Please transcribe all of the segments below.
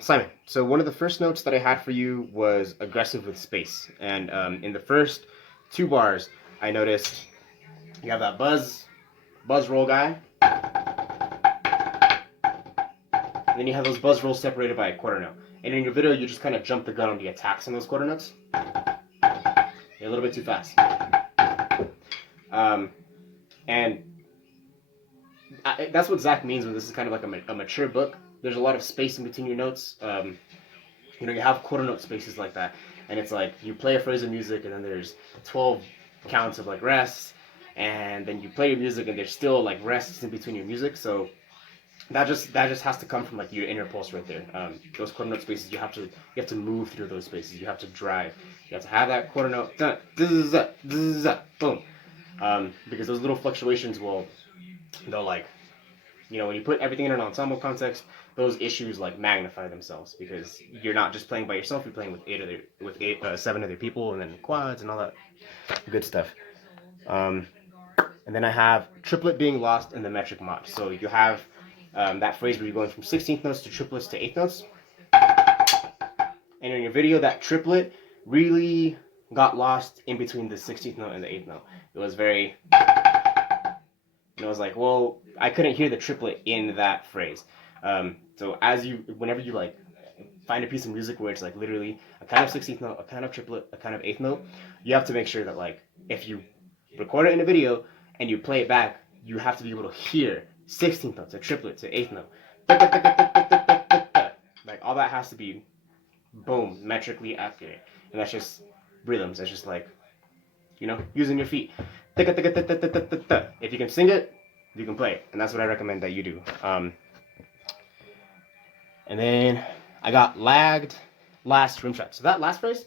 Simon, so one of the first notes that I had for you was aggressive with space. And in the first two bars, I noticed you have that buzz roll guy, and then you have those buzz rolls separated by a quarter note. And in your video, you just kind of jump the gun on the attacks on those quarter notes. You're a little bit too fast. Um, and that's what Zach means when this is kind of like a mature book. There's a lot of space in between your notes. You have quarter note spaces like that, and it's like you play a phrase of music, and then there's 12 counts of like rests, and then you play your music, and there's still like rests in between your music. So that just has to come from like your inner pulse right there. Those quarter note spaces, you have to move through those spaces. You have to drive. You have to have that quarter note. Boom. Because those little fluctuations they'll like, when you put everything in an ensemble context, those issues like magnify themselves because you're not just playing by yourself. You're playing with seven other people, and then quads and all that good stuff. And then I have triplet being lost in the metric mod. So you have that phrase where you're going from 16th notes to triplets to 8th notes. And in your video, that triplet really got lost in between the 16th note and the 8th note. It was very, and I was like, well, I couldn't hear the triplet in that phrase. So whenever you like find a piece of music where it's like literally a kind of 16th note, a kind of triplet, a kind of 8th note, you have to make sure that like if you record it in a video and you play it back, you have to be able to hear 16th note to triplet to 8th note. Like all that has to be boom, metrically accurate. And that's just rhythms. That's just like, using your feet. If you can sing it, you can play it. And that's what I recommend that you do. And then I got lagged last rim shot. So that last phrase,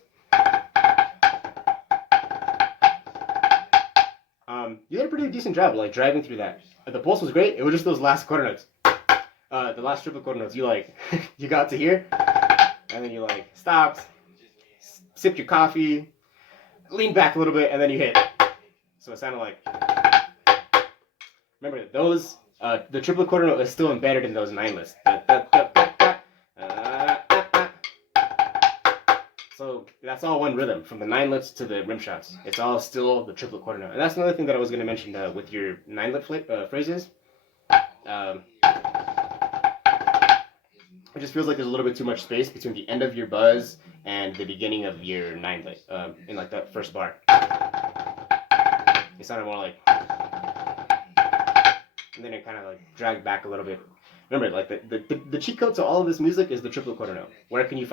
you did a pretty decent job like driving through that. The pulse was great. It was just those last quarter notes. The last triplet quarter notes, you like you got to hear, and then you like stopped, sipped your coffee, leaned back a little bit, and then you hit. So it sounded like, remember those, the triplet quarter note is still embedded in those 9 lists. So that's all one rhythm from the 9-lets to the rim shots. It's all still the triplet quarter note. And that's another thing that I was going to mention with your 9-let phrases. It just feels like there's a little bit too much space between the end of your buzz and the beginning of your 9-let in like that first bar. It sounded more like, and then it kind of like dragged back a little bit. Remember, like the cheat code to all of this music is the triplet quarter note. Where can you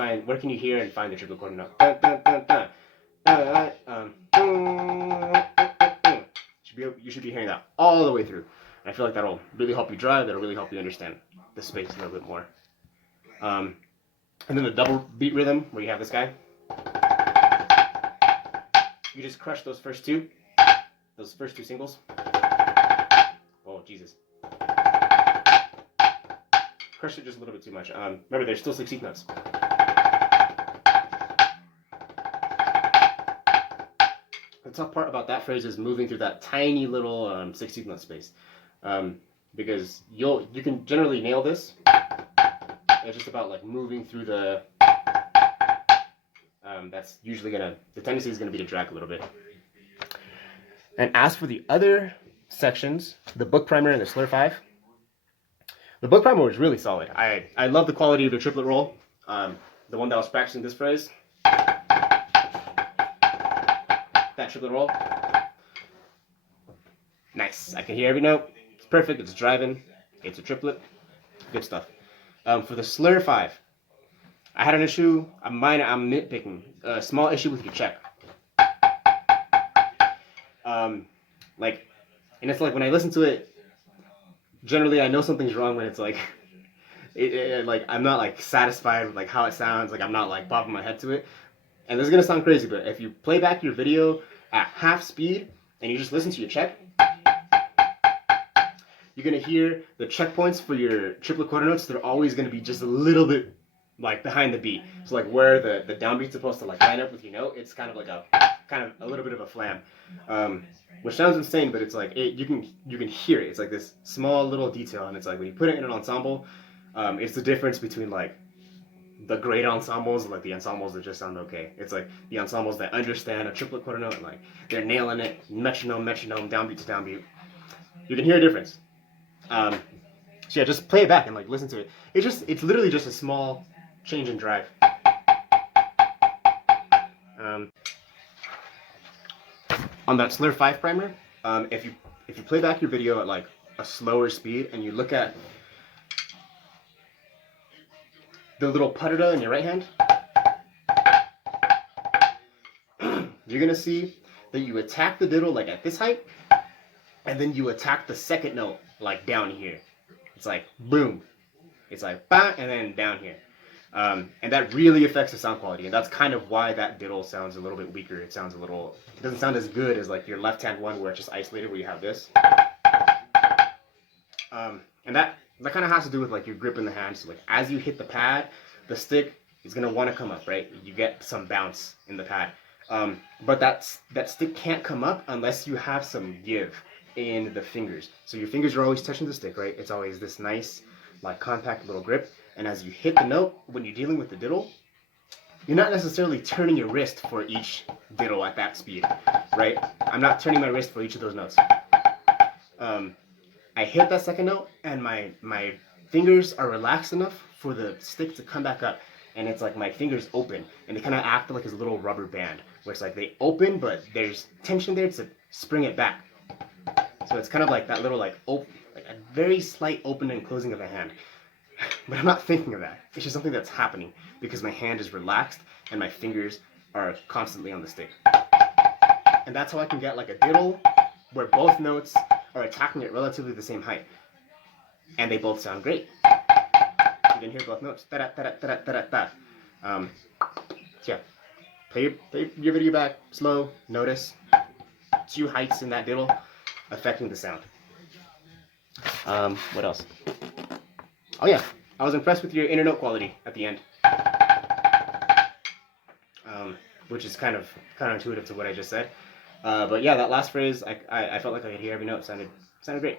hear and find the triplet quarter note? You should be hearing that all the way through. And I feel like that'll really help you drive. That'll really help you understand the space a little bit more. And then the double beat rhythm where you have this guy. You just crush those first two singles. Oh Jesus. Crush it just a little bit too much. Remember, there's still 16th notes. The tough part about that phrase is moving through that tiny little 16th note space, because you can generally nail this. It's just about like moving through the. That's usually the tendency is gonna be to drag a little bit. And as for the other sections, the book primer and the slur 5. The book primer was really solid. I love the quality of the triplet roll. The one that was practicing this phrase. That triplet roll. Nice. I can hear every note. It's perfect. It's driving. It's a triplet. Good stuff. For the slur 5, I had an issue. I'm nitpicking. A small issue with your check. And it's like when I listen to it, generally I know something's wrong when it's like, like I'm not like satisfied with like how it sounds. Like I'm not like bobbing my head to it. And this is gonna sound crazy, but if you play back your video at half speed and you just listen to your check, you're gonna hear the checkpoints for your triplet quarter notes. They're always gonna be just a little bit like behind the beat. So like where the downbeat's supposed to like line up with your note, it's kind of like a little bit of a flam, which sounds insane, but it's like you can hear it. It's like this small little detail, and it's like when you put it in an ensemble, it's the difference between like the great ensembles, like the ensembles that just sound okay. It's like the ensembles that understand a triplet quarter note and like they're nailing it, metronome, metronome, downbeat to downbeat. You can hear a difference. So yeah, just play it back and like listen to it. It's literally just a small change in drive. Um, on that Slur 5 primer, if you play back your video at like a slower speed and you look at the little putterda in your right hand, you're gonna see that you attack the diddle like at this height, and then you attack the second note like down here. It's like boom. It's like ba, and then down here. And that really affects the sound quality, and that's kind of why that diddle sounds a little bit weaker. It doesn't sound as good as like your left hand one where it's just isolated, where you have this. And that kind of has to do with like your grip in the hand. So like as you hit the pad, the stick is gonna want to come up, right? You get some bounce in the pad, but that stick can't come up unless you have some give in the fingers. So your fingers are always touching the stick, right? It's always this nice, like compact little grip. And as you hit the note, when you're dealing with the diddle, you're not necessarily turning your wrist for each diddle at that speed, right? I'm not turning my wrist for each of those notes. I hit that second note, and my fingers are relaxed enough for the stick to come back up, and it's like my fingers open, and they kind of act like a little rubber band, where it's like they open, but there's tension there to spring it back. So it's kind of like that little like a very slight open and closing of the hand. But I'm not thinking of that. It's just something that's happening because my hand is relaxed and my fingers are constantly on the stick. And that's how I can get like a diddle where both notes are attacking at relatively the same height. And they both sound great. You can hear both notes. Da da da da da da da. So yeah, play your video back, slow, notice two heights in that diddle affecting the sound. What else? Oh yeah, I was impressed with your inner note quality at the end, which is kind of counterintuitive to what I just said. But yeah, that last phrase, I felt like I could hear every note. Sounded great.